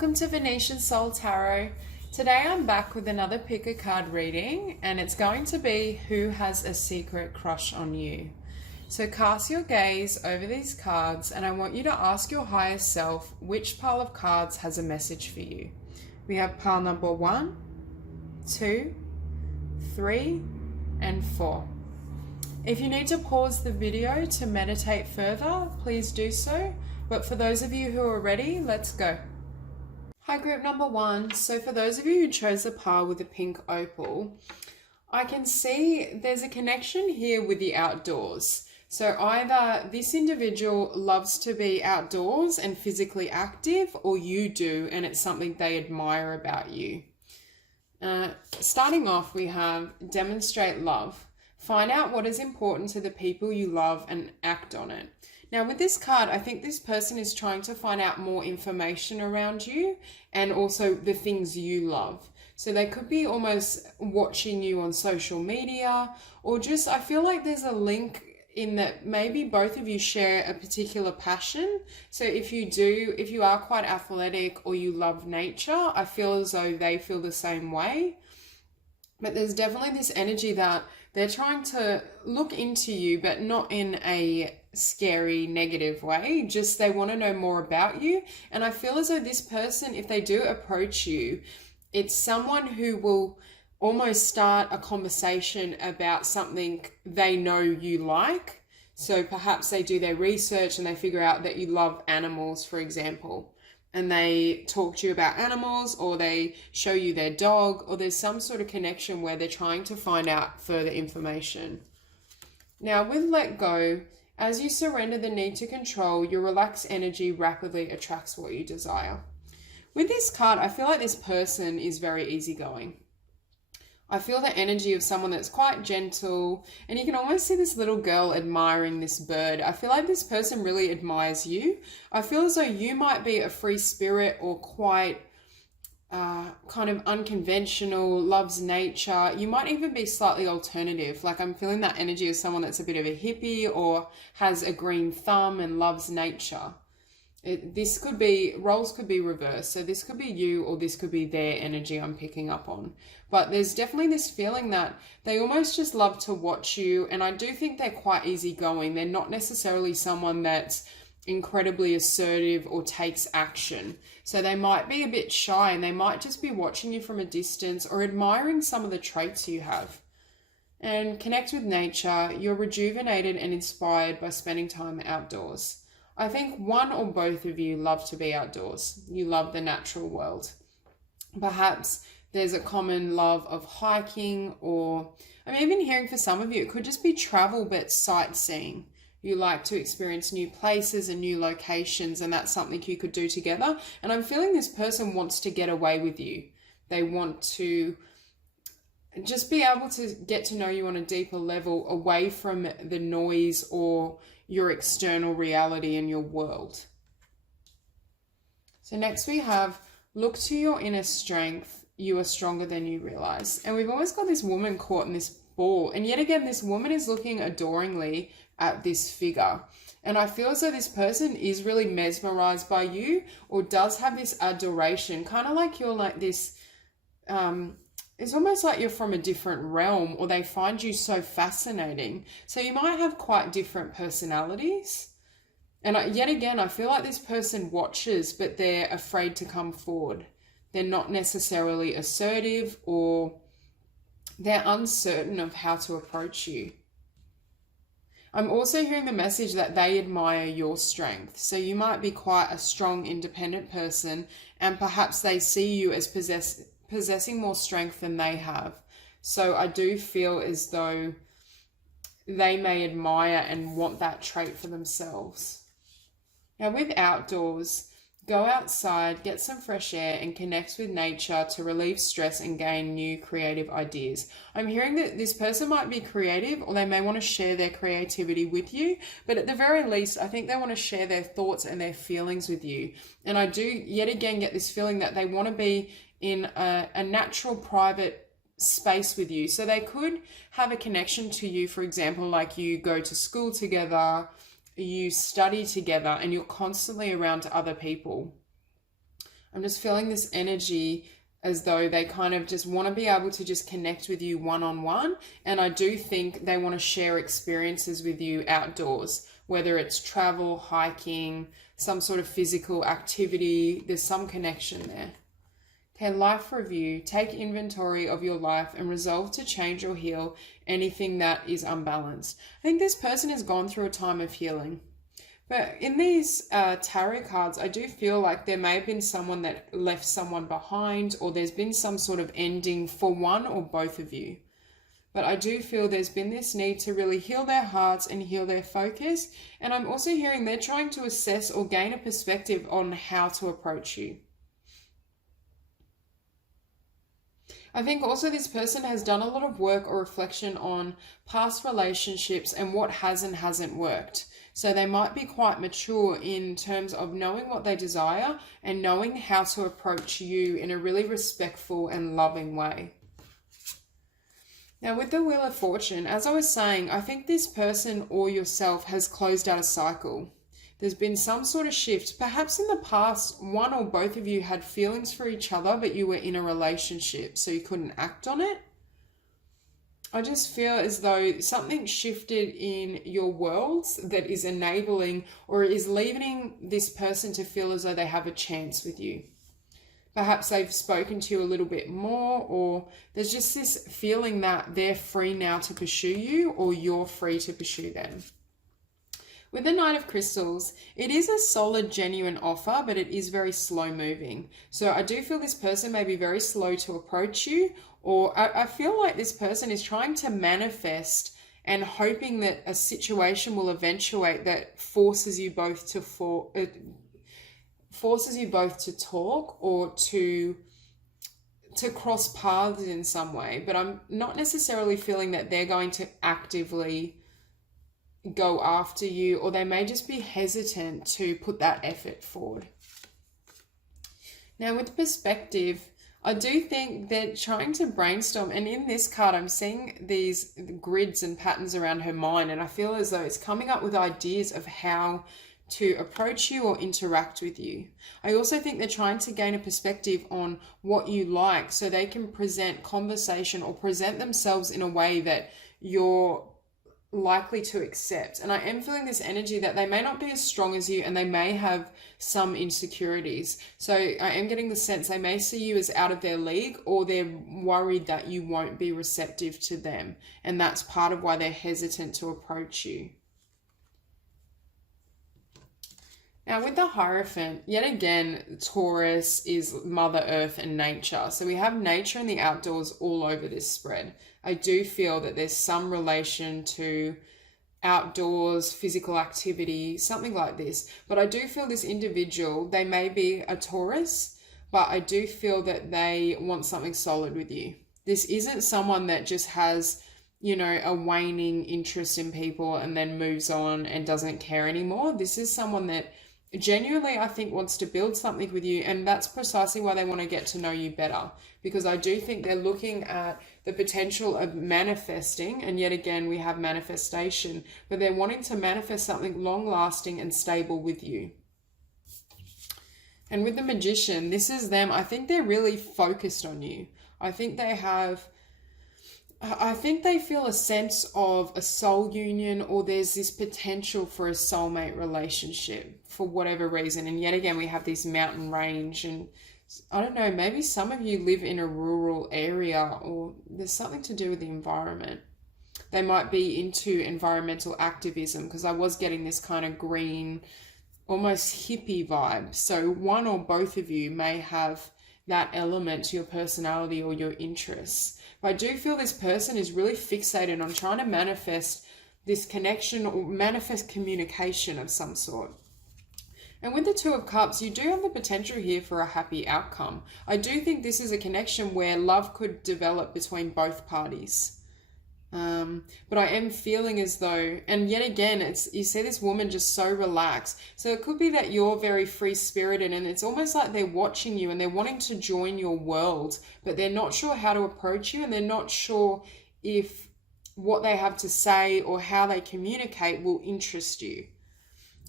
Welcome to Venusian Soul Tarot. Today I'm back with another pick a card reading, and it's going to be who has a secret crush on you. So cast your gaze over these cards and I want you to ask your higher self which pile of cards has a message for you. We have pile number 1, 2, 3, and 4. If you need to pause the video to meditate further, please do so. But for those of you who are ready, let's go. Hi group number 1. So for those of you who chose the pile with the pink opal, I can see there's a connection here with the outdoors. So either this individual loves to be outdoors and physically active, or you do and it's something they admire about you. Starting off, we have demonstrate love. Find out what is important to the people you love and act on it. Now with this card, I think this person is trying to find out more information around you and also the things you love. So they could be almost watching you on social media, or just, I feel like there's a link in that maybe both of you share a particular passion. So if you are quite athletic or you love nature, I feel as though they feel the same way. But there's definitely this energy that they're trying to look into you, but not in a scary, negative way. Just they want to know more about you. And I feel as though this person, if they do approach you, it's someone who will almost start a conversation about something they know you like. So perhaps they do their research and they figure out that you love animals, for example. And they talk to you about animals, or they show you their dog, or there's some sort of connection where they're trying to find out further information. Now with let go, as you surrender the need to control, your relaxed energy rapidly attracts what you desire. With this card, I feel like this person is very easygoing. I feel the energy of someone that's quite gentle, and you can almost see this little girl admiring this bird. I feel like this person really admires you. I feel as though you might be a free spirit or quite kind of unconventional, loves nature. You might even be slightly alternative. Like I'm feeling that energy of someone that's a bit of a hippie or has a green thumb and loves nature. This could be, roles could be reversed. So this could be you or this could be their energy I'm picking up on. But there's definitely this feeling that they almost just love to watch you. And I do think they're quite easygoing. They're not necessarily someone that's incredibly assertive or takes action. So they might be a bit shy and they might just be watching you from a distance or admiring some of the traits you have. And connect with nature. You're rejuvenated and inspired by spending time outdoors. I think one or both of you love to be outdoors. You love the natural world. Perhaps there's a common love of hiking, or I'm even hearing for some of you, it could just be travel but sightseeing. You like to experience new places and new locations, and that's something you could do together. And I'm feeling this person wants to get away with you. They want to just be able to get to know you on a deeper level, away from the noise or your external reality in your world. So next we have, look to your inner strength. You are stronger than you realize. And we've always got this woman caught in this ball. And yet again, this woman is looking adoringly at this figure. And I feel as though this person is really mesmerized by you, or does have this adoration, kind of like you're like this, it's almost like you're from a different realm, or they find you so fascinating. So you might have quite different personalities. And yet again, I feel like this person watches, but they're afraid to come forward. They're not necessarily assertive, or they're uncertain of how to approach you. I'm also hearing the message that they admire your strength. So you might be quite a strong, independent person, and perhaps they see you as possessing more strength than they have. So I do feel as though they may admire and want that trait for themselves. Now with outdoors, go outside, get some fresh air and connect with nature to relieve stress and gain new creative ideas. I'm hearing that this person might be creative, or they may want to share their creativity with you, but at the very least, I think they want to share their thoughts and their feelings with you. And I do yet again get this feeling that they want to be in a natural, private space with you. So they could have a connection to you, for example, like you go to school together, you study together, and you're constantly around other people. I'm just feeling this energy as though they kind of just want to be able to just connect with you one-on-one. And I do think they want to share experiences with you outdoors, whether it's travel, hiking, some sort of physical activity. There's some connection there. Okay, life review. Take inventory of your life and resolve to change or heal anything that is unbalanced. I think this person has gone through a time of healing. But in these tarot cards, I do feel like there may have been someone that left someone behind, or there's been some sort of ending for one or both of you. But I do feel there's been this need to really heal their hearts and heal their focus. And I'm also hearing they're trying to assess or gain a perspective on how to approach you. I think also this person has done a lot of work or reflection on past relationships and what has and hasn't worked. So they might be quite mature in terms of knowing what they desire and knowing how to approach you in a really respectful and loving way. Now with the Wheel of Fortune, as I was saying, I think this person or yourself has closed out a cycle. There's been some sort of shift. Perhaps in the past, one or both of you had feelings for each other, but you were in a relationship, so you couldn't act on it. I just feel as though something shifted in your worlds that is enabling or is leaving this person to feel as though they have a chance with you. Perhaps they've spoken to you a little bit more, or there's just this feeling that they're free now to pursue you, or you're free to pursue them. With the Knight of Crystals, it is a solid, genuine offer, but it is very slow moving. So I do feel this person may be very slow to approach you, or I feel like this person is trying to manifest and hoping that a situation will eventuate that forces you both to talk or to cross paths in some way. But I'm not necessarily feeling that they're going to actively go after you, or they may just be hesitant to put that effort forward. Now with perspective, I do think they're trying to brainstorm, and in this card I'm seeing these grids and patterns around her mind, and I feel as though it's coming up with ideas of how to approach you or interact with you. I also think they're trying to gain a perspective on what you like, so they can present conversation or present themselves in a way that you're likely to accept. And I am feeling this energy that they may not be as strong as you, and they may have some insecurities. So I am getting the sense they may see you as out of their league, or they're worried that you won't be receptive to them, and that's part of why they're hesitant to approach you. Now with the Hierophant, yet again, Taurus is Mother Earth and nature. So we have nature and the outdoors all over this spread. I do feel that there's some relation to outdoors, physical activity, something like this. But I do feel this individual, they may be a Taurus, but I do feel that they want something solid with you. This isn't someone that just has, you know, a waning interest in people and then moves on and doesn't care anymore. This is someone that genuinely, I think, wants to build something with you, and that's precisely why they want to get to know you better, because I do think they're looking at the potential of manifesting, and yet again we have manifestation, but they're wanting to manifest something long-lasting and stable with you. And with the Magician, this is them. I think they're really focused on you. I think they feel a sense of a soul union, or there's this potential for a soulmate relationship for whatever reason. And yet again, we have this mountain range, and I don't know, maybe some of you live in a rural area, or there's something to do with the environment. They might be into environmental activism, because I was getting this kind of green, almost hippie vibe. So one or both of you may have that element to your personality or your interests. But I do feel this person is really fixated on trying to manifest this connection or manifest communication of some sort. And with the Two of Cups, you do have the potential here for a happy outcome. I do think this is a connection where love could develop between both parties. But I am feeling as though, and yet again, you see this woman just so relaxed. So it could be that you're very free-spirited, and it's almost like they're watching you and they're wanting to join your world, but they're not sure how to approach you, and they're not sure if what they have to say or how they communicate will interest you.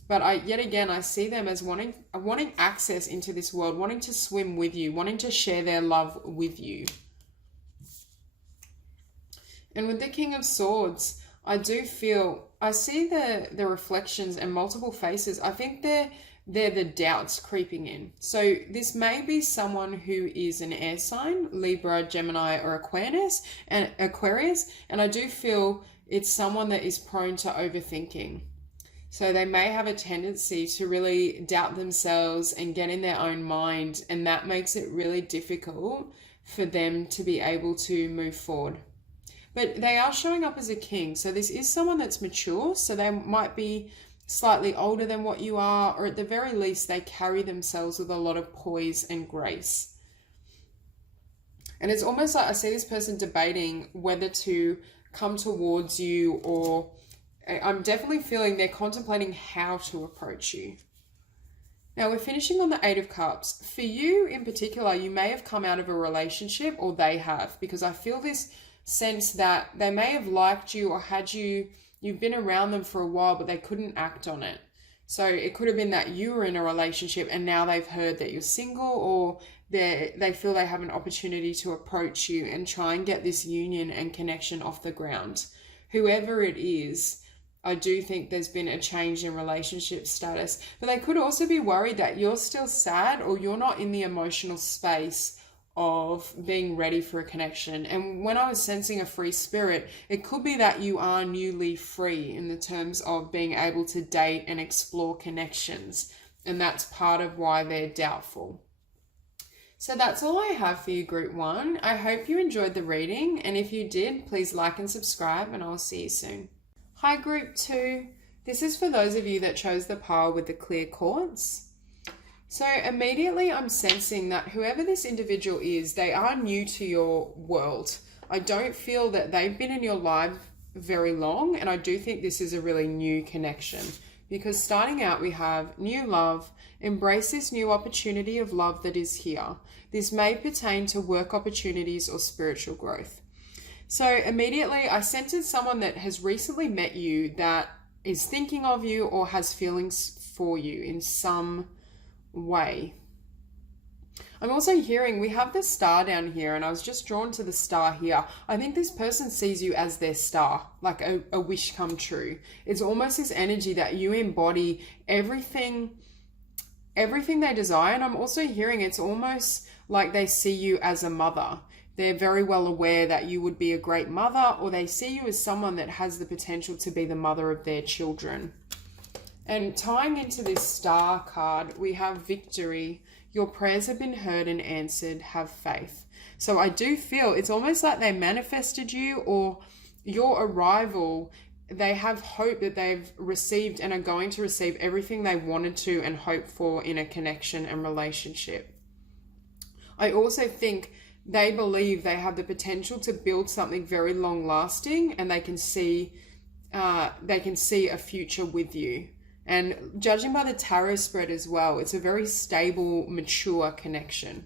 But yet again, I see them as wanting access into this world, wanting to swim with you, wanting to share their love with you. And with the King of Swords, I see the reflections and multiple faces. I think they're the doubts creeping in. So this may be someone who is an air sign, Libra, Gemini, or Aquarius. And I do feel it's someone that is prone to overthinking. So they may have a tendency to really doubt themselves and get in their own mind, and that makes it really difficult for them to be able to move forward. But they are showing up as a king, so this is someone that's mature, so they might be slightly older than what you are, or at the very least they carry themselves with a lot of poise and grace. And it's almost like I see this person debating whether to come towards you, or I'm definitely feeling they're contemplating how to approach you. Now we're finishing on the Eight of Cups. For you in particular, you may have come out of a relationship, or they have, because I feel this sense that they may have liked you or you've been around them for a while, but they couldn't act on it. So it could have been that you were in a relationship and now they've heard that you're single, or they feel they have an opportunity to approach you and try and get this union and connection off the ground. Whoever it is, I do think there's been a change in relationship status, but they could also be worried that you're still sad, or you're not in the emotional space of being ready for a connection. And when I was sensing a free spirit, it could be that you are newly free in the terms of being able to date and explore connections. And that's part of why they're doubtful. So that's all I have for you, Group 1. I hope you enjoyed the reading. And if you did, please like and subscribe, and I'll see you soon. Hi, Group 2. This is for those of you that chose the pile with the clear quartz. So immediately I'm sensing that whoever this individual is, they are new to your world. I don't feel that they've been in your life very long, and I do think this is a really new connection, because starting out we have new love. Embrace this new opportunity of love that is here. This may pertain to work opportunities or spiritual growth. So immediately I sense someone that has recently met you that is thinking of you or has feelings for you in some way. I'm also hearing we have the star down here, and I was just drawn to the star here. I think this person sees you as their star, like a wish come true. It's almost this energy that you embody everything they desire. And I'm also hearing it's almost like they see you as a mother. They're very well aware that you would be a great mother, or they see you as someone that has the potential to be the mother of their children. And tying into this star card, we have victory. Your prayers have been heard and answered. Have faith. So I do feel it's almost like they manifested you, or your arrival, they have hope that they've received and are going to receive everything they wanted to and hoped for in a connection and relationship. I also think they believe they have the potential to build something very long lasting, and they can see a future with you. And judging by the tarot spread as well, it's a very stable, mature connection.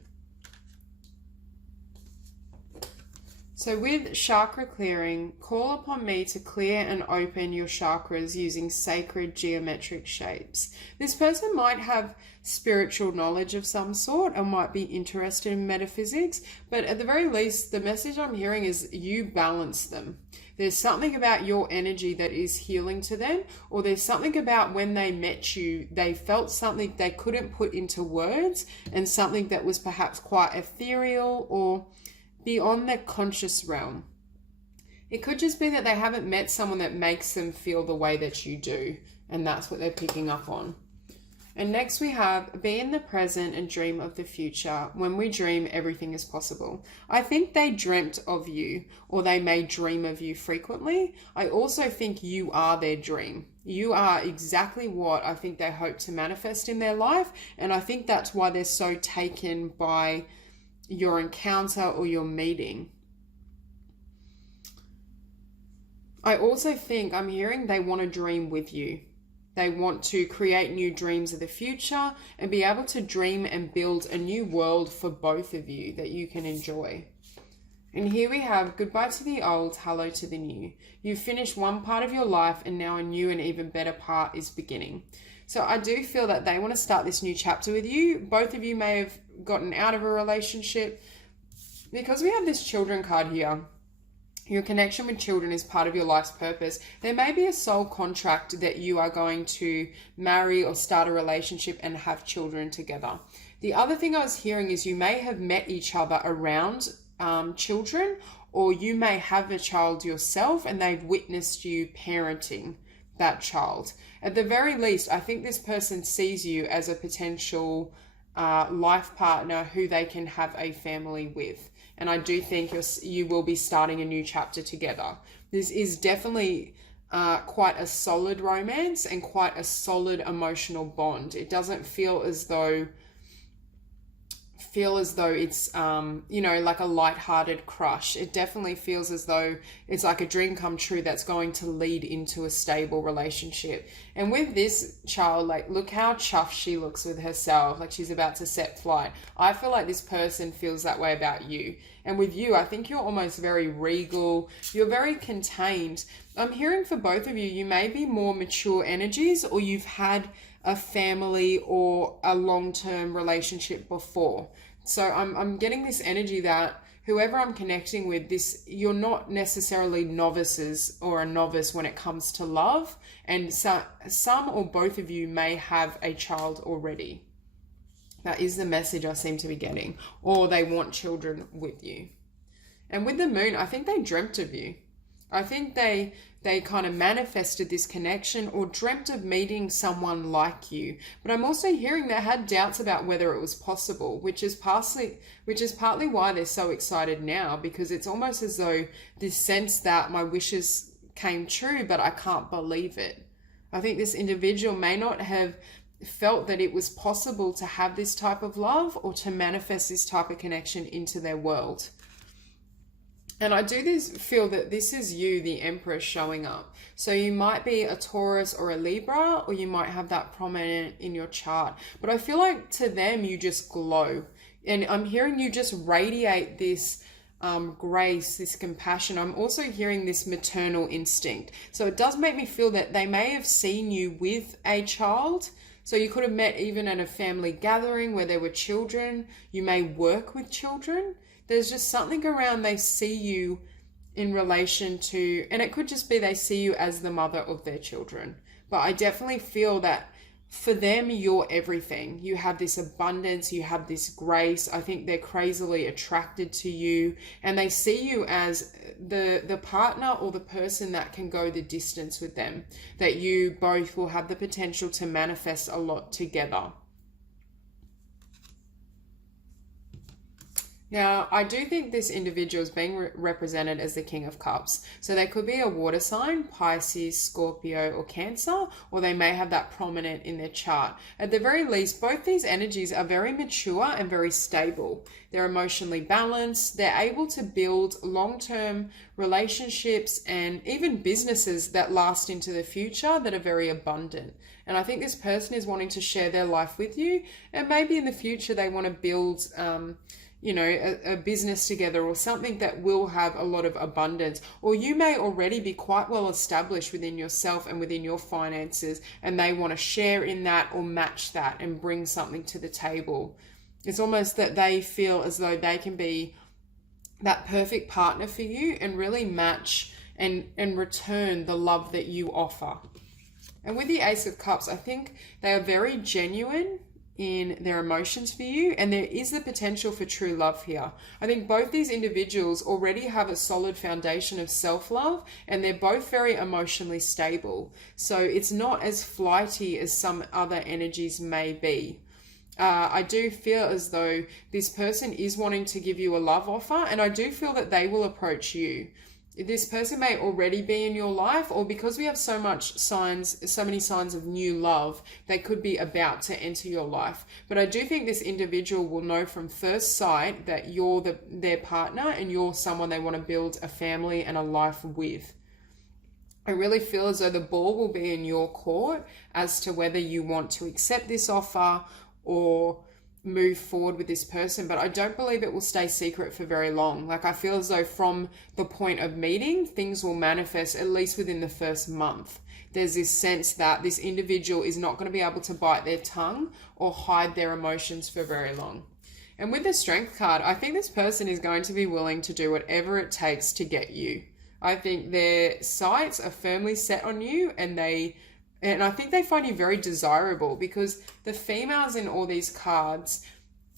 So with chakra clearing, call upon me to clear and open your chakras using sacred geometric shapes. This person might have spiritual knowledge of some sort or might be interested in metaphysics, but at the very least, the message I'm hearing is you balance them. There's something about your energy that is healing to them, or there's something about when they met you, they felt something they couldn't put into words, and something that was perhaps quite ethereal or beyond their conscious realm. It could just be that they haven't met someone that makes them feel the way that you do, and that's what they're picking up on. And next we have, be in the present and dream of the future. When we dream, everything is possible. I think they dreamt of you, or they may dream of you frequently. I also think you are their dream. You are exactly what I think they hope to manifest in their life. And I think that's why they're so taken by your encounter or your meeting. I also think I'm hearing they want to dream with you. They want to create new dreams of the future and be able to dream and build a new world for both of you that you can enjoy. And here we have goodbye to the old, hello to the new. You've finished one part of your life and now a new and even better part is beginning. So I do feel that they want to start this new chapter with you. Both of you may have gotten out of a relationship. Because we have this children card here, your connection with children is part of your life's purpose. There may be a soul contract that you are going to marry or start a relationship and have children together. The other thing I was hearing is you may have met each other around children, or you may have a child yourself and they've witnessed you parenting that child. At the very least, I think this person sees you as a potential life partner who they can have a family with. And I do think you will be starting a new chapter together. This is definitely quite a solid romance and quite a solid emotional bond. It doesn't feel as though it's like a light-hearted crush. It definitely feels as though it's like a dream come true that's going to lead into a stable relationship. And with this child, like, look how chuffed she looks with herself, like she's about to set flight. I feel like this person feels that way about you. And with you, I think you're almost very regal. You're very contained. I'm hearing for both of you, you may be more mature energies, or you've had a family or a long-term relationship before. So I'm getting this energy that whoever I'm connecting with, this, you're not necessarily novices or a novice when it comes to love, and some or both of you may have a child already. That is the message I seem to be getting, or they want children with you. And with the moon, I think they dreamt of you. I think they kind of manifested this connection or dreamt of meeting someone like you. But I'm also hearing they had doubts about whether it was possible, which is partly why they're so excited now, because it's almost as though this sense that my wishes came true, but I can't believe it. I think this individual may not have felt that it was possible to have this type of love or to manifest this type of connection into their world. And I do feel that this is you, the Empress, showing up. So you might be a Taurus or a Libra, or you might have that prominent in your chart. But I feel like to them, you just glow. And I'm hearing you just radiate this grace, this compassion. I'm also hearing this maternal instinct. So it does make me feel that they may have seen you with a child. So you could have met even at a family gathering where there were children. You may work with children. There's just something around they see you in relation to, and it could just be they see you as the mother of their children. But I definitely feel that for them, you're everything. You have this abundance, you have this grace. I think they're crazily attracted to you, and they see you as the partner or the person that can go the distance with them, that you both will have the potential to manifest a lot together. Now, I do think this individual is being represented as the King of Cups. So they could be a water sign, Pisces, Scorpio, or Cancer, or they may have that prominent in their chart. At the very least, both these energies are very mature and very stable. They're emotionally balanced. They're able to build long-term relationships and even businesses that last into the future that are very abundant. And I think this person is wanting to share their life with you. And maybe in the future, they want to build a business together, or something that will have a lot of abundance. Or you may already be quite well established within yourself and within your finances, and they want to share in that or match that and bring something to the table. It's almost that they feel as though they can be that perfect partner for you and really match and return the love that you offer. And with the Ace of Cups, I think they are very genuine in their emotions for you, and there is the potential for true love here. I think both these individuals already have a solid foundation of self-love, and they're both very emotionally stable. So it's not as flighty as some other energies may be. I do feel as though this person is wanting to give you a love offer, and I do feel that they will approach you. This person may already be in your life, or because we have so many signs of new love, they could be about to enter your life. But I do think this individual will know from first sight that you're their partner and you're someone they want to build a family and a life with. I really feel as though the ball will be in your court as to whether you want to accept this offer or move forward with this person, but I don't believe it will stay secret for very long. Like, I feel as though from the point of meeting, things will manifest at least within the first month. there's this sense that this individual is not going to be able to bite their tongue or hide their emotions for very long. And with the Strength card, I think this person is going to be willing to do whatever it takes to get you. I think their sights are firmly set on you, and I think they find you very desirable, because the females in all these cards,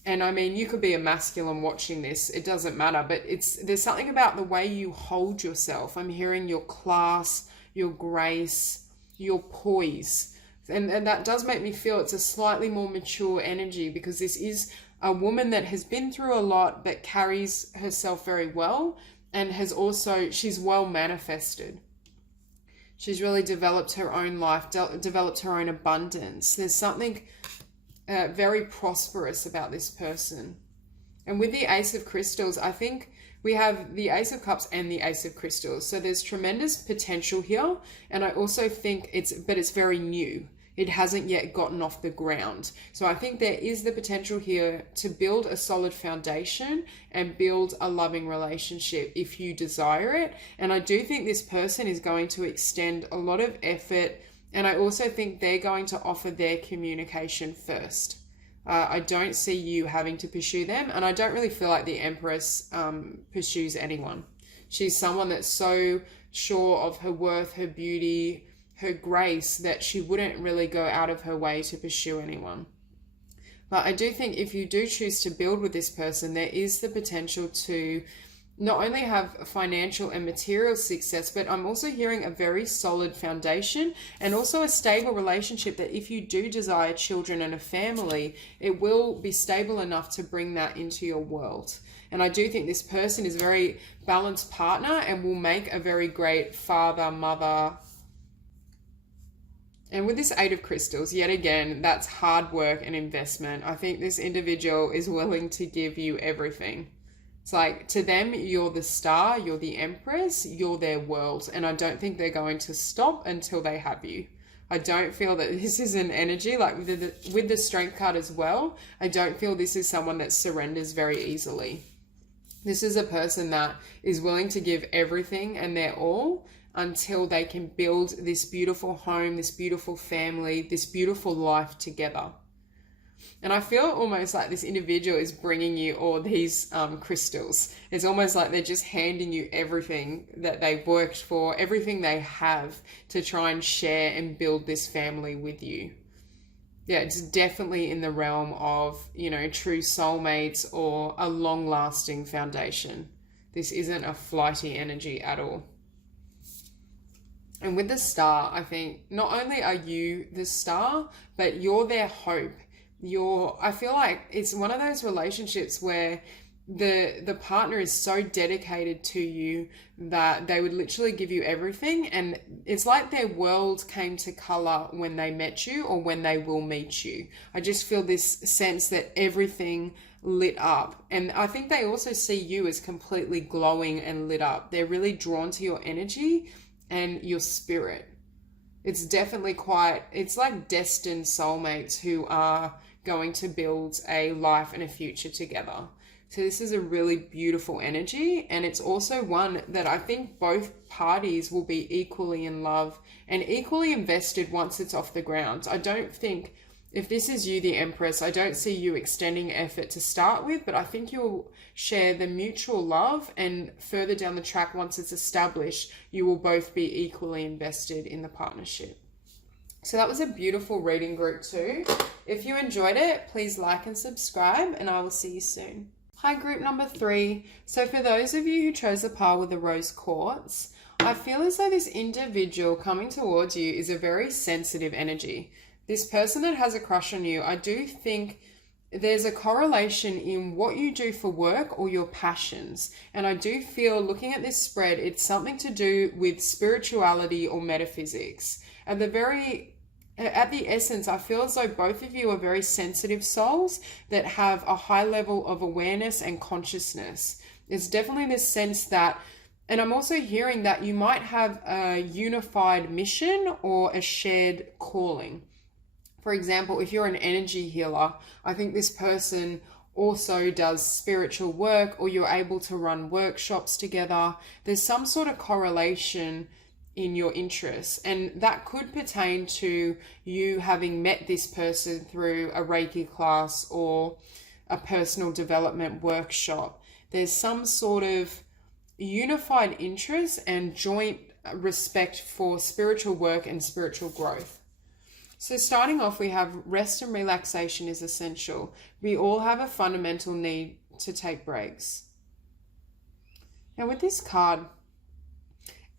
and I mean, you could be a masculine watching this, it doesn't matter, but there's something about the way you hold yourself. I'm hearing your class, your grace, your poise. And that does make me feel it's a slightly more mature energy, because this is a woman that has been through a lot but carries herself very well, and she's well manifested. She's really developed her own life, developed her own abundance. There's something very prosperous about this person. And with the Ace of Crystals, I think we have the Ace of Cups and the Ace of Crystals. So there's tremendous potential here. And I also think it's very new. It hasn't yet gotten off the ground. So I think there is the potential here to build a solid foundation and build a loving relationship if you desire it. And I do think this person is going to extend a lot of effort, and I also think they're going to offer their communication first. I don't see you having to pursue them, and I don't really feel like the Empress pursues anyone. She's someone that's so sure of her worth, her beauty, her grace, that she wouldn't really go out of her way to pursue anyone. But I do think if you do choose to build with this person, there is the potential to not only have financial and material success, but I'm also hearing a very solid foundation and also a stable relationship, that if you do desire children and a family, it will be stable enough to bring that into your world. And I do think this person is a very balanced partner and will make a very great father, mother. And with this Eight of Crystals, yet again, that's hard work and investment. I think this individual is willing to give you everything. It's like, to them, you're the star, you're the Empress, you're their world. And I don't think they're going to stop until they have you. I don't feel that this is an energy, like with the Strength card as well, I don't feel this is someone that surrenders very easily. This is a person that is willing to give everything and their all until they can build this beautiful home, this beautiful family, this beautiful life together. And I feel almost like this individual is bringing you all these crystals. It's almost like they're just handing you everything that they've worked for, everything they have to try and share and build this family with you. Yeah, it's definitely in the realm of, true soulmates or a long-lasting foundation. This isn't a flighty energy at all. And with the Star, I think not only are you the star, but you're their hope. I feel like it's one of those relationships where the partner is so dedicated to you that they would literally give you everything, and it's like their world came to color when they met you or when they will meet you. I just feel this sense that everything lit up, and I think they also see you as completely glowing and lit up. They're really drawn to your energy and your spirit. It's definitely it's like destined soulmates who are going to build a life and a future together. So this is a really beautiful energy, and it's also one that I think both parties will be equally in love and equally invested once it's off the ground. I don't think, if this is you, the Empress, I don't see you extending effort to start with, but I think you'll share the mutual love, and further down the track, once it's established, you will both be equally invested in the partnership. So that was a beautiful reading, group 2. If you enjoyed it, please like and subscribe, and I will see you soon. Hi, group number 3. So for those of you who chose a pile with the rose quartz, I feel as though this individual coming towards you is a very sensitive energy. This person that has a crush on you, I do think there's a correlation in what you do for work or your passions. And I do feel, looking at this spread, it's something to do with spirituality or metaphysics. At the essence, I feel as though both of you are very sensitive souls that have a high level of awareness and consciousness. It's definitely this sense that, and I'm also hearing that you might have a unified mission or a shared calling. For example, if you're an energy healer, I think this person also does spiritual work, or you're able to run workshops together. There's some sort of correlation in your interests. And that could pertain to you having met this person through a Reiki class or a personal development workshop. There's some sort of unified interest and joint respect for spiritual work and spiritual growth. So starting off, we have rest and relaxation is essential. We all have a fundamental need to take breaks. Now with this card,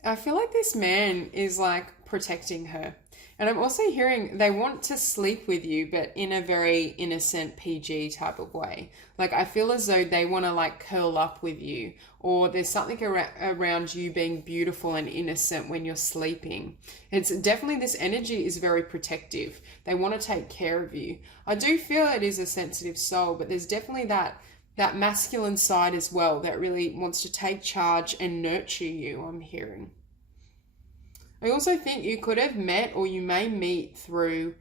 I feel like this man is like protecting her. And I'm also hearing they want to sleep with you, but in a very innocent PG type of way. Like I feel as though they want to like curl up with you, or there's something around you being beautiful and innocent when you're sleeping. It's definitely, this energy is very protective. They want to take care of you. I do feel it is a sensitive soul, but there's definitely that masculine side as well that really wants to take charge and nurture you, I'm hearing. I also think you could have met, or you may meet through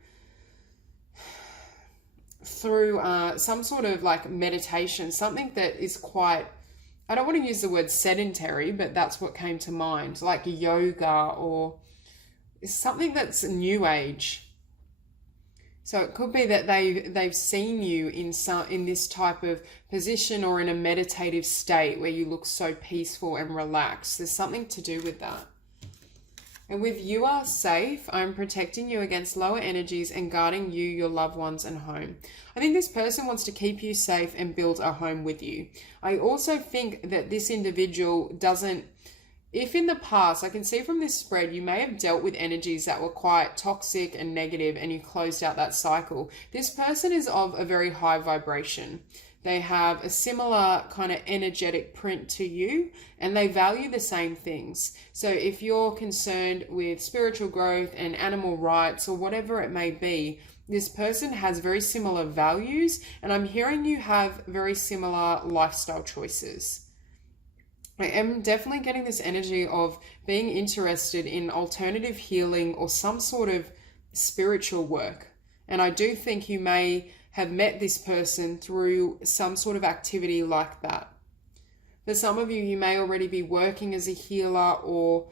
some sort of like meditation, something that is quite, I don't want to use the word sedentary, but that's what came to mind, like yoga or something that's new age. So it could be that they've seen you in this type of position or in a meditative state where you look so peaceful and relaxed. There's something to do with that. And with you are safe, I'm protecting you against lower energies and guarding you, your loved ones, and home. I think this person wants to keep you safe and build a home with you. I also think that this individual doesn't, if in the past, I can see from this spread, you may have dealt with energies that were quite toxic and negative and you closed out that cycle. This person is of a very high vibration. They have a similar kind of energetic print to you, and they value the same things. So if you're concerned with spiritual growth and animal rights or whatever it may be, this person has very similar values, and I'm hearing you have very similar lifestyle choices. I am definitely getting this energy of being interested in alternative healing or some sort of spiritual work. And I do think you may have met this person through some sort of activity like that. For some of you, you may already be working as a healer or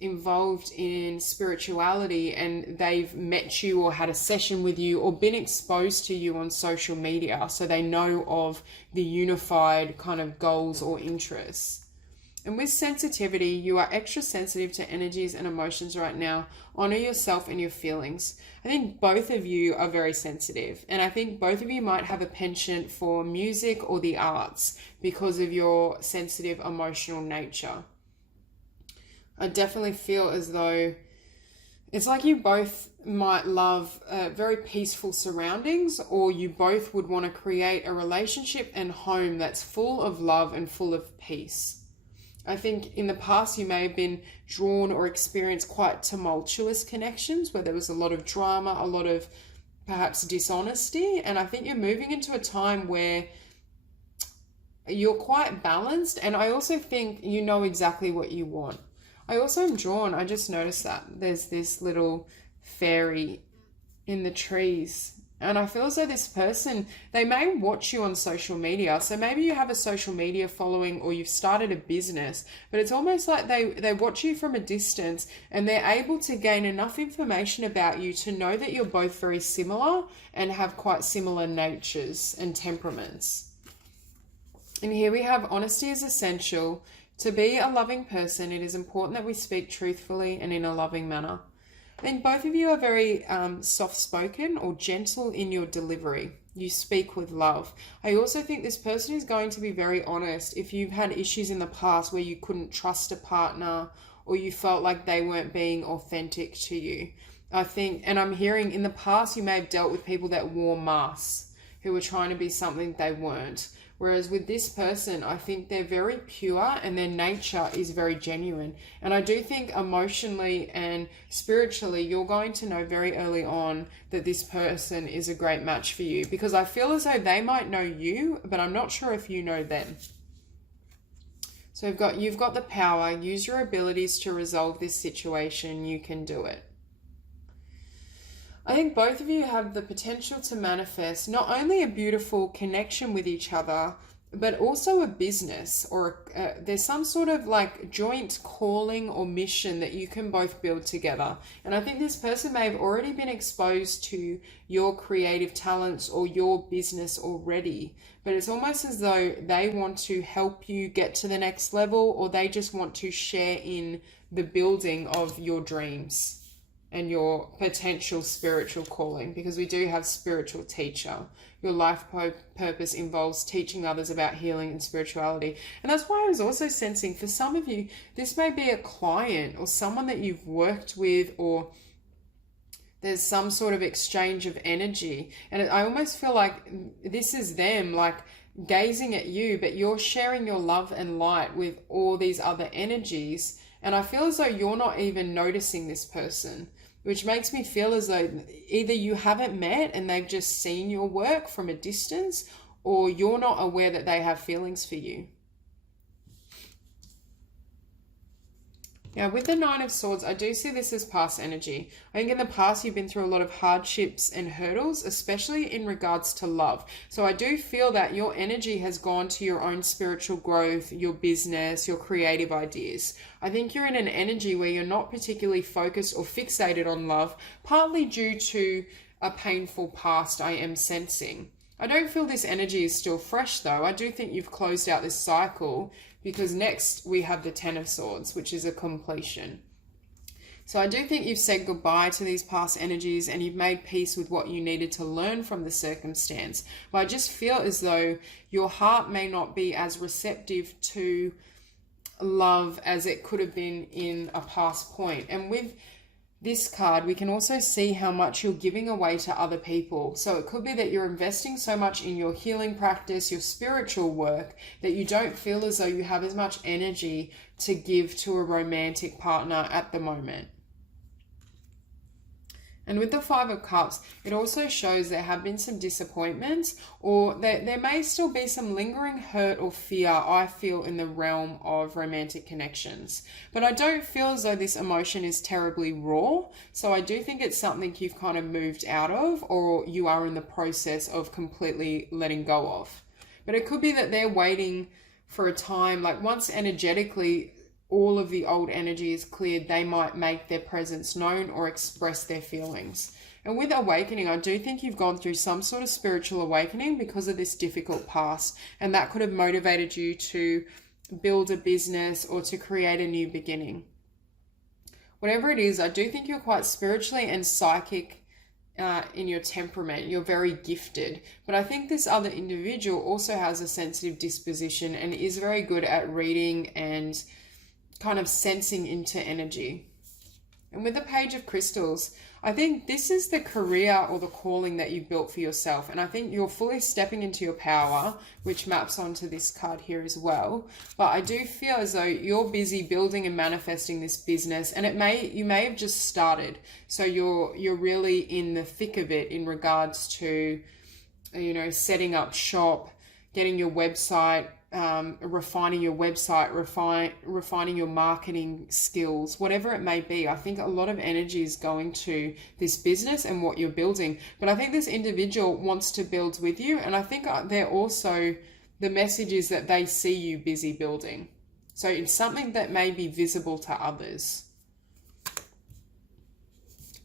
involved in spirituality, and they've met you or had a session with you or been exposed to you on social media, so they know of the unified kind of goals or interests. And with sensitivity, you are extra sensitive to energies and emotions right now. Honor yourself and your feelings. I think both of you are very sensitive, and I think both of you might have a penchant for music or the arts because of your sensitive emotional nature. I definitely feel as though it's like you both might love very peaceful surroundings, or you both would want to create a relationship and home that's full of love and full of peace. I think in the past you may have been drawn or experienced quite tumultuous connections where there was a lot of drama, a lot of perhaps dishonesty, and I think you're moving into a time where you're quite balanced, and I also think you know exactly what you want. I also am drawn, I just noticed that there's this little fairy in the trees. And I feel as though this person, they may watch you on social media. So maybe you have a social media following or you've started a business, but it's almost like they watch you from a distance and they're able to gain enough information about you to know that you're both very similar and have quite similar natures and temperaments. And here we have honesty is essential. To be a loving person, it is important that we speak truthfully and in a loving manner. I think both of you are very soft-spoken or gentle in your delivery. You speak with love. I also think this person is going to be very honest. If you've had issues in the past where you couldn't trust a partner or you felt like they weren't being authentic to you, I think, and I'm hearing in the past you may have dealt with people that wore masks, who were trying to be something they weren't. Whereas with this person, I think they're very pure and their nature is very genuine. And I do think emotionally and spiritually, you're going to know very early on that this person is a great match for you, because I feel as though they might know you, but I'm not sure if you know them. So you've got the power. Use your abilities to resolve this situation. You can do it. I think both of you have the potential to manifest not only a beautiful connection with each other, but also a business, or there's some sort of like joint calling or mission that you can both build together. And I think this person may have already been exposed to your creative talents or your business already, but it's almost as though they want to help you get to the next level, or they just want to share in the building of your dreams and your potential spiritual calling, because we do have spiritual teacher. Your life purpose involves teaching others about healing and spirituality. And that's why I was also sensing, for some of you, this may be a client or someone that you've worked with, or there's some sort of exchange of energy. And I almost feel like this is them like gazing at you, but you're sharing your love and light with all these other energies. And I feel as though you're not even noticing this person, which makes me feel as though either you haven't met and they've just seen your work from a distance, or you're not aware that they have feelings for you. Now, with the Nine of Swords, I do see this as past energy. I think in the past you've been through a lot of hardships and hurdles, especially in regards to love. So I do feel that your energy has gone to your own spiritual growth, your business, your creative ideas. I think you're in an energy where you're not particularly focused or fixated on love, partly due to a painful past I am sensing. I don't feel this energy is still fresh though. I do think you've closed out this cycle, because next we have the Ten of Swords, which is a completion. So I do think you've said goodbye to these past energies and you've made peace with what you needed to learn from the circumstance. But I just feel as though your heart may not be as receptive to love as it could have been in a past point. And with this card, we can also see how much you're giving away to other people. So it could be that you're investing so much in your healing practice, your spiritual work, that you don't feel as though you have as much energy to give to a romantic partner at the moment. And with the Five of Cups, it also shows there have been some disappointments, or there may still be some lingering hurt or fear, I feel, in the realm of romantic connections. But I don't feel as though this emotion is terribly raw. So I do think it's something you've kind of moved out of, or you are in the process of completely letting go of. But it could be that they're waiting for a time, like once energetically all of the old energy is cleared, they might make their presence known or express their feelings. And with awakening, I do think you've gone through some sort of spiritual awakening because of this difficult past, and that could have motivated you to build a business or to create a new beginning. Whatever it is, I do think you're quite spiritually and psychic in your temperament. You're very gifted, but I think this other individual also has a sensitive disposition and is very good at reading and kind of sensing into energy. And with the Page of Crystals, I think this is the career or the calling that you've built for yourself. And I think you're fully stepping into your power, which maps onto this card here as well. But I do feel as though you're busy building and manifesting this business, and you may have just started. So you're really in the thick of it in regards to, setting up shop, getting your website, refining your website, refining your marketing skills, whatever it may be. I think a lot of energy is going to this business and what you're building. But I think this individual wants to build with you. And I think they're also, the message is that they see you busy building. So it's something that may be visible to others.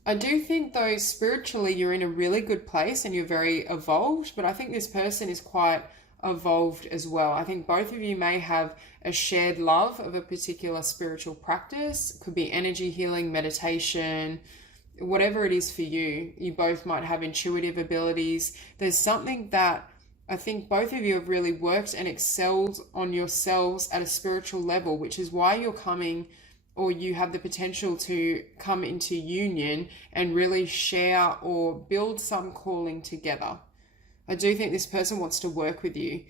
I do think though, spiritually, you're in a really good place and you're very evolved. But I think this person is quite evolved as well. I think both of you may have a shared love of a particular spiritual practice. It could be energy healing, meditation, whatever it is for you. You both might have intuitive abilities. There's something that I think both of you have really worked and excelled on yourselves at a spiritual level, which is why you're coming, or you have the potential to come into union and really share or build some calling together. I do think this person wants to work with you.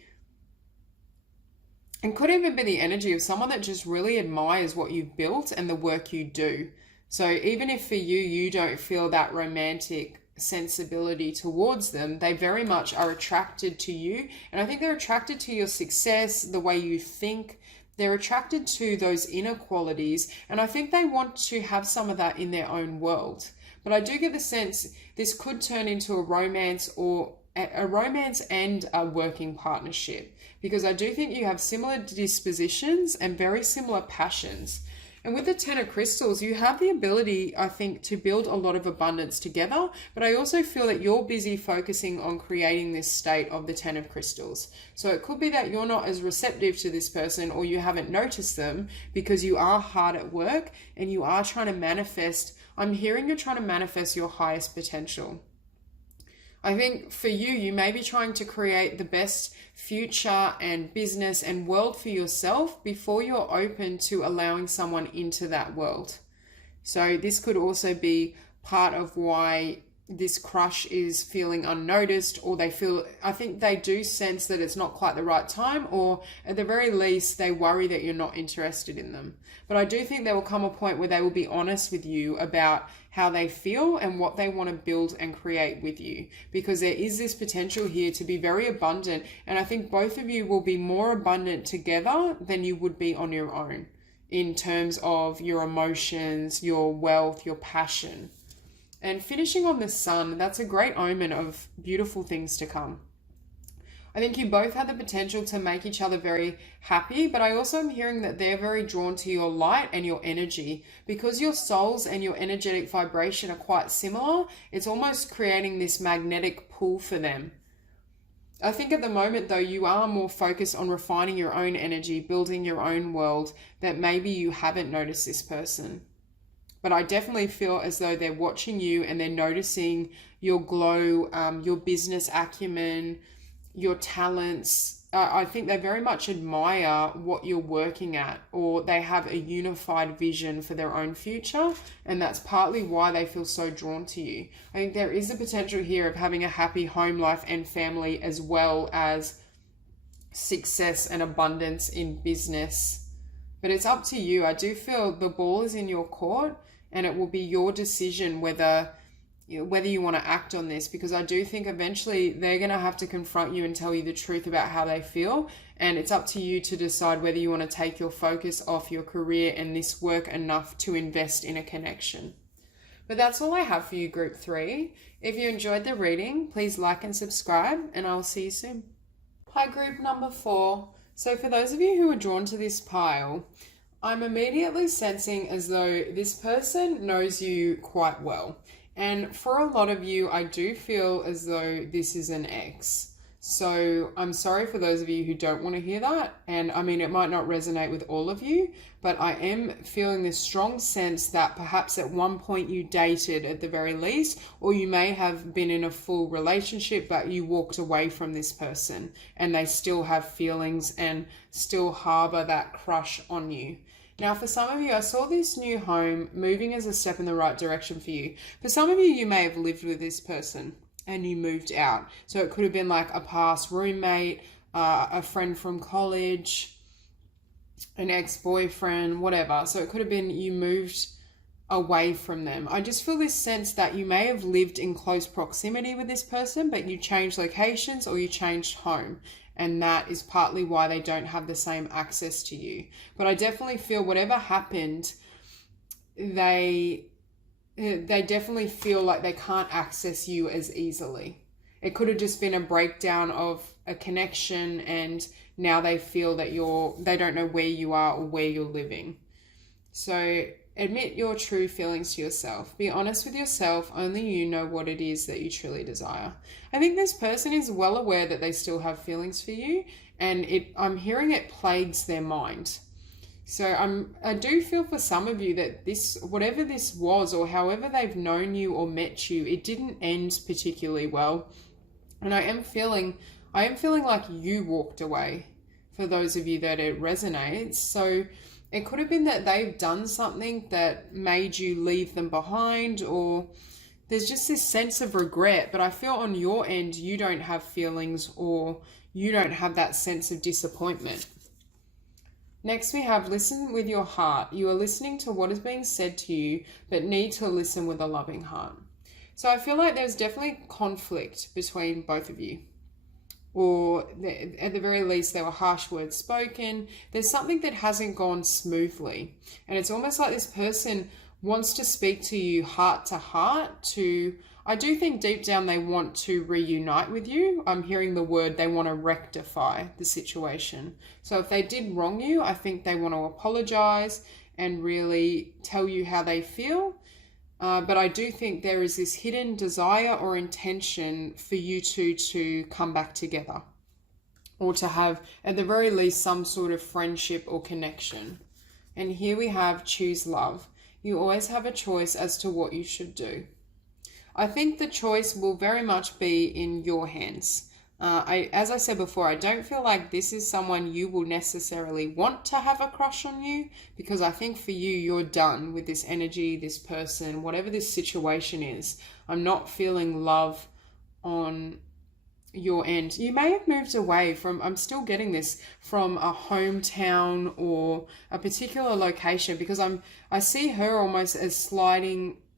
And could even be the energy of someone that just really admires what you've built and the work you do. So even if for you don't feel that romantic sensibility towards them, they very much are attracted to you. And I think they're attracted to your success, the way you think. They're attracted to those inner qualities. And I think they want to have some of that in their own world. But I do get the sense this could turn into a romance, or a romance and a working partnership, because I do think you have similar dispositions and very similar passions. And with the Ten of Crystals, you have the ability, I think, to build a lot of abundance together. But I also feel that you're busy focusing on creating this state of the Ten of Crystals. So it could be that you're not as receptive to this person, or you haven't noticed them because you are hard at work and you are trying to manifest. I'm hearing you're trying to manifest your highest potential. I think for you, you may be trying to create the best future and business and world for yourself before you're open to allowing someone into that world. So this could also be part of why this crush is feeling unnoticed, or I think they do sense that it's not quite the right time, or at the very least, they worry that you're not interested in them. But I do think there will come a point where they will be honest with you about how they feel and what they want to build and create with you, because there is this potential here to be very abundant. And I think both of you will be more abundant together than you would be on your own in terms of your emotions, your wealth, your passion. And finishing on the Sun, that's a great omen of beautiful things to come. I think you both have the potential to make each other very happy, but I also am hearing that they're very drawn to your light and your energy. Because your souls and your energetic vibration are quite similar, it's almost creating this magnetic pull for them. I think at the moment, though, you are more focused on refining your own energy, building your own world, that maybe you haven't noticed this person. But I definitely feel as though they're watching you and they're noticing your glow, your business acumen, your talents. I think they very much admire what you're working at, or they have a unified vision for their own future. And that's partly why they feel so drawn to you. I think there is a potential here of having a happy home life and family, as well as success and abundance in business. But it's up to you. I do feel the ball is in your court, and it will be your decision whether you want to act on this, because I do think eventually they're going to have to confront you and tell you the truth about how they feel. And it's up to you to decide whether you want to take your focus off your career and this work enough to invest in a connection. But that's all I have for you, Group 3. If you enjoyed the reading, please like and subscribe, and I'll see you soon. Hi, Group number 4. So for those of you who are drawn to this pile, I'm immediately sensing as though this person knows you quite well. And for a lot of you, I do feel as though this is an ex. So I'm sorry for those of you who don't want to hear that. And I mean, it might not resonate with all of you, but I am feeling this strong sense that perhaps at one point you dated at the very least, or you may have been in a full relationship, but you walked away from this person and they still have feelings and still harbor that crush on you. Now, for some of you, I saw this new home moving as a step in the right direction for you. For some of you, you may have lived with this person and you moved out. So it could have been like a past roommate, a friend from college, an ex-boyfriend, whatever. So it could have been you moved away from them. I just feel this sense that you may have lived in close proximity with this person, but you changed locations or you changed home. And that is partly why they don't have the same access to you. But I definitely feel whatever happened, they definitely feel like they can't access you as easily. It could have just been a breakdown of a connection, and now they feel that they don't know where you are or where you're living. So admit your true feelings to yourself. Be honest with yourself. Only you know what it is that you truly desire. I think this person is well aware that they still have feelings for you, and I'm hearing it plagues their mind. So I do feel for some of you that whatever this was, or however they've known you or met you, it didn't end particularly well. And I am feeling like you walked away, for those of you that it resonates. So it could have been that they've done something that made you leave them behind, or there's just this sense of regret. But I feel on your end, you don't have feelings, or you don't have that sense of disappointment. Next, we have listen with your heart. You are listening to what is being said to you, but need to listen with a loving heart. So I feel like there's definitely conflict between both of you. Or at the very least, there were harsh words spoken. There's something that hasn't gone smoothly. And it's almost like this person wants to speak to you heart to heart to I do think deep down they want to reunite with you. I'm hearing the word they want to rectify the situation. So if they did wrong you, I think they want to apologize and really tell you how they feel. But I do think there is this hidden desire or intention for you two to come back together, or to have, at the very least, some sort of friendship or connection. And here we have choose love. You always have a choice as to what you should do. I think the choice will very much be in your hands. As I said before, I don't feel like this is someone you will necessarily want to have a crush on you, because I think for you, you're done with this energy, this person, whatever this situation is. I'm not feeling love on your end. You may have moved away from, I'm still getting this, from a hometown or a particular location, because I see her almost as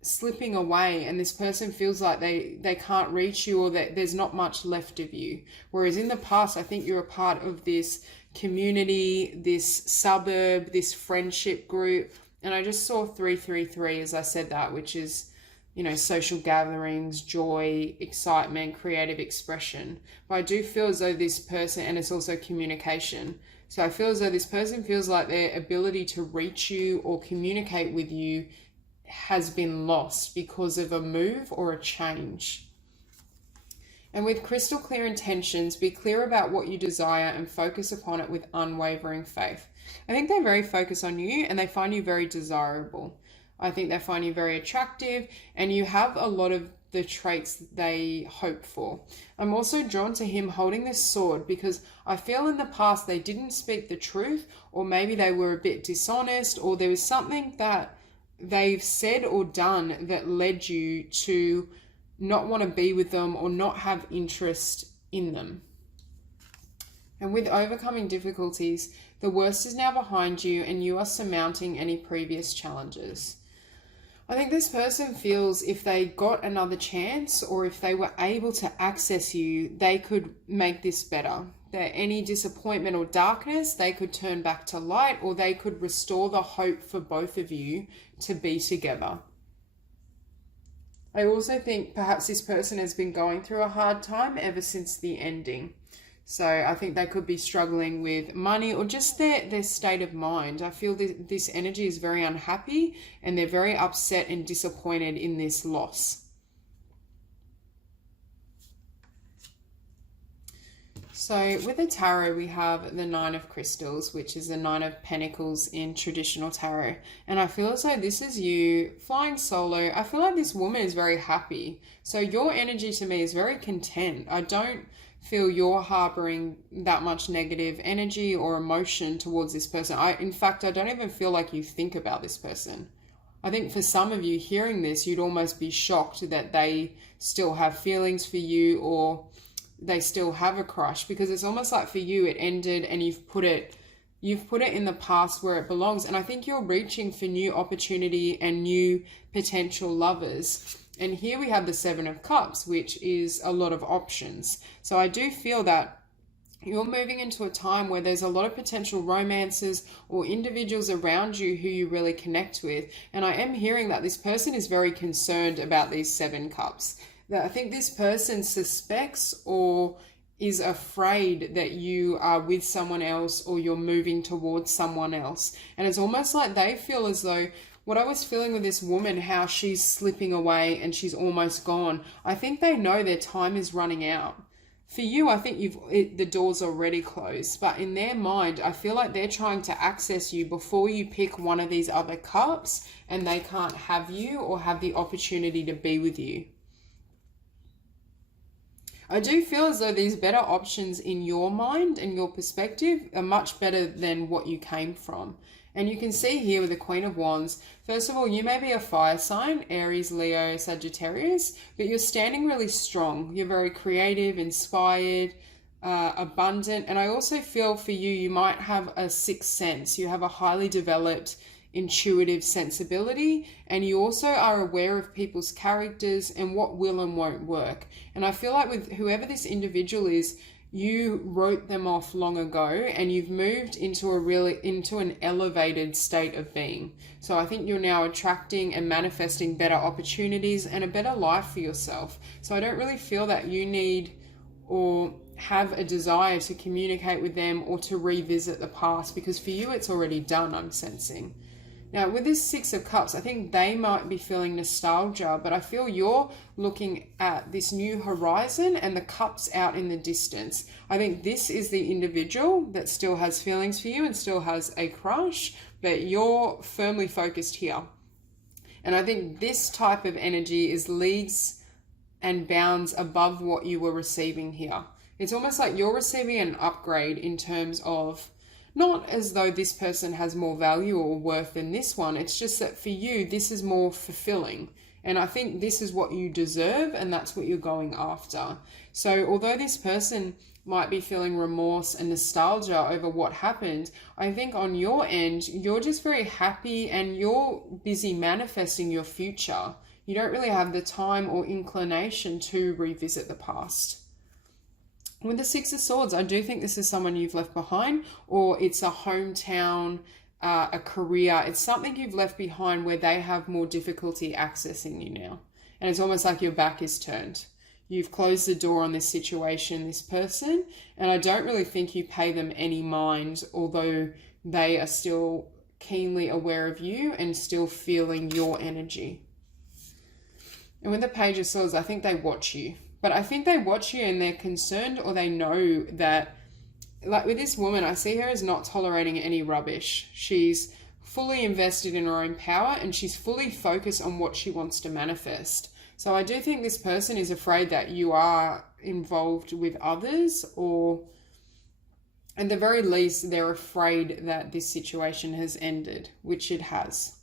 slipping away, and this person feels like they can't reach you, or that there's not much left of you. Whereas in the past, I think you're a part of this community, this suburb, this friendship group. And I just saw 333 as I said that, which is, you know, social gatherings, joy, excitement, creative expression. But I do feel as though this person, and it's also communication. So I feel as though this person feels like their ability to reach you or communicate with you has been lost because of a move or a change. And with crystal clear intentions, be clear about what you desire and focus upon it with unwavering faith. I think they're very focused on you, and they find you very desirable. I think they find you very attractive, and you have a lot of the traits they hope for. I'm also drawn to him holding this sword, because I feel in the past they didn't speak the truth, or maybe they were a bit dishonest, or there was something that they've said or done that led you to not want to be with them or not have interest in them. And with overcoming difficulties, the worst is now behind you, and you are surmounting any previous challenges. I think this person feels if they got another chance, or if they were able to access you, they could make this better. That any disappointment or darkness, they could turn back to light, or they could restore the hope for both of you to be together. I also think perhaps this person has been going through a hard time ever since the ending. So I think they could be struggling with money, or just their state of mind. I feel this energy is very unhappy, and they're very upset and disappointed in this loss. So with the tarot, we have the Nine of Crystals, which is the Nine of Pentacles in traditional tarot. And I feel as though this is you flying solo. I feel like this woman is very happy. So your energy to me is very content. I don't feel you're harboring that much negative energy or emotion towards this person. In fact, I don't even feel like you think about this person. I think for some of you hearing this, you'd almost be shocked that they still have feelings for you, or they still have a crush, because it's almost like for you it ended and you've put it in the past where it belongs. And I think you're reaching for new opportunity and new potential lovers. And here we have the Seven of Cups, which is a lot of options. So I do feel that you're moving into a time where there's a lot of potential romances or individuals around you who you really connect with. And I am hearing that this person is very concerned about these Seven Cups. That I think this person suspects or is afraid that you are with someone else, or you're moving towards someone else. And it's almost like they feel as though, what I was feeling with this woman, how she's slipping away and she's almost gone. I think they know their time is running out. For you, I think the door's already closed, but in their mind, I feel like they're trying to access you before you pick one of these other cups, and they can't have you or have the opportunity to be with you. I do feel as though these better options in your mind and your perspective are much better than what you came from. And you can see here with the Queen of Wands, first of all, you may be a fire sign, Aries, Leo, Sagittarius, but you're standing really strong. You're very creative, inspired, abundant. And I also feel for you, you might have a sixth sense. You have a highly developed intuitive sensibility, and you also are aware of people's characters and what will and won't work. And I feel like with whoever this individual is, you wrote them off long ago and you've moved into an elevated state of being. So I think you're now attracting and manifesting better opportunities and a better life for yourself. So I don't really feel that you need or have a desire to communicate with them or to revisit the past, because for you it's already done, I'm sensing. Now, with this Six of Cups, I think they might be feeling nostalgia, but I feel you're looking at this new horizon and the cups out in the distance. I think this is the individual that still has feelings for you and still has a crush, but you're firmly focused here. And I think this type of energy is leagues and bounds above what you were receiving here. It's almost like you're receiving an upgrade in terms of, not as though this person has more value or worth than this one. It's just that for you, this is more fulfilling. And I think this is what you deserve, and that's what you're going after. So although this person might be feeling remorse and nostalgia over what happened, I think on your end, you're just very happy and you're busy manifesting your future. You don't really have the time or inclination to revisit the past. With the Six of Swords, I do think this is someone you've left behind, or it's a hometown, a career. It's something you've left behind where they have more difficulty accessing you now. And it's almost like your back is turned. You've closed the door on this situation, this person, and I don't really think you pay them any mind, although they are still keenly aware of you and still feeling your energy. And with the Page of Swords, I think they watch you. But I think they watch you and they're concerned, or they know that, like with this woman, I see her as not tolerating any rubbish. She's fully invested in her own power and she's fully focused on what she wants to manifest. So I do think this person is afraid that you are involved with others, or at the very least, they're afraid that this situation has ended, which it has.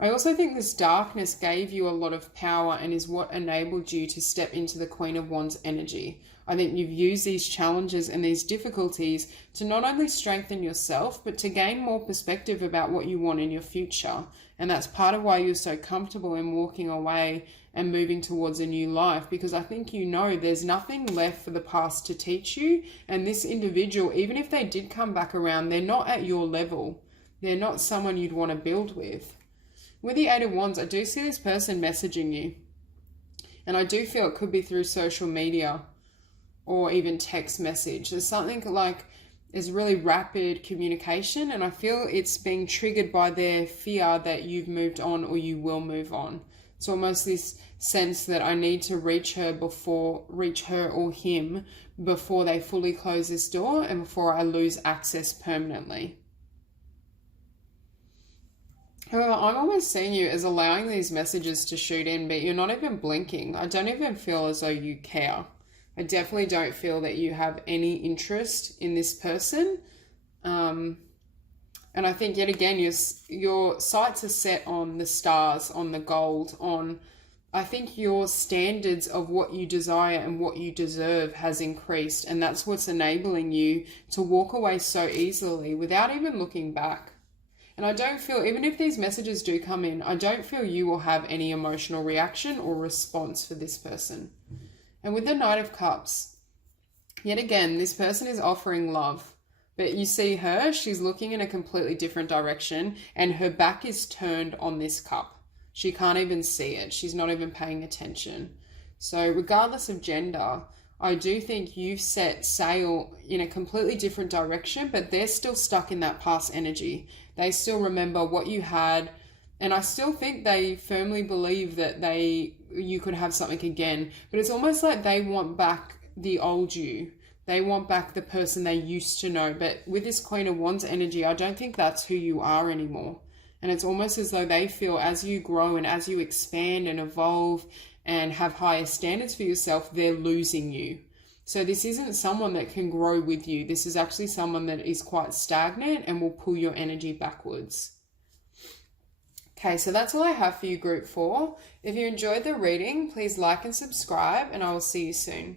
I also think this darkness gave you a lot of power and is what enabled you to step into the Queen of Wands energy. I think you've used these challenges and these difficulties to not only strengthen yourself, but to gain more perspective about what you want in your future. And that's part of why you're so comfortable in walking away and moving towards a new life, because I think you know there's nothing left for the past to teach you. And this individual, even if they did come back around, they're not at your level. They're not someone you'd want to build with. With the Eight of Wands, I do see this person messaging you. And I do feel it could be through social media or even text message. There's something like there's really rapid communication, and I feel it's being triggered by their fear that you've moved on or you will move on. It's almost this sense that I need to reach her or him before they fully close this door and before I lose access permanently. However, I'm almost seeing you as allowing these messages to shoot in, but you're not even blinking. I don't even feel as though you care. I definitely don't feel that you have any interest in this person. And I think, yet again, your sights are set on the stars, on the gold, on... I think your standards of what you desire and what you deserve has increased, and that's what's enabling you to walk away so easily without even looking back. And I don't feel, even if these messages do come in, I don't feel you will have any emotional reaction or response for this person. And with the Knight of Cups, yet again, this person is offering love. But you see her, she's looking in a completely different direction and her back is turned on this cup. She can't even see it. She's not even paying attention. So regardless of gender, I do think you've set sail in a completely different direction, but they're still stuck in that past energy. They still remember what you had, and I still think they firmly believe that you could have something again, but it's almost like they want back the old you. They want back the person they used to know, but with this Queen of Wands energy, I don't think that's who you are anymore. And it's almost as though they feel as you grow and as you expand and evolve and have higher standards for yourself, they're losing you. So this isn't someone that can grow with you. This is actually someone that is quite stagnant and will pull your energy backwards. Okay, so that's all I have for you, Group 4. If you enjoyed the reading, please like and subscribe, and I will see you soon.